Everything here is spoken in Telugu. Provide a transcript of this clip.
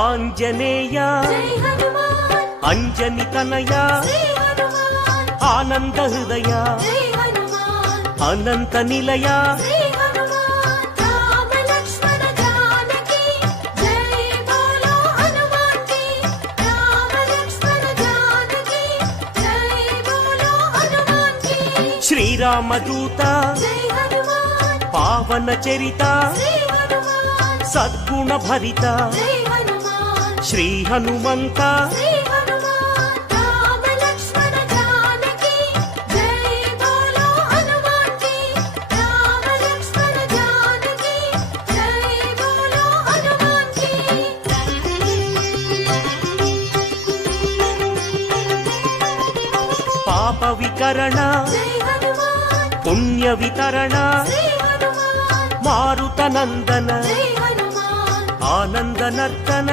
ఆంజనేయ అంజని తనయ ఆనంద హృదయ అనంత నిలయ శ్రీరామదూత పావన చరిత సద్గుణ భరిత శ్రీ హనుమంత పాప వికరణ పుణ్య వితరణ మారుత నందన ఆనంద నర్తన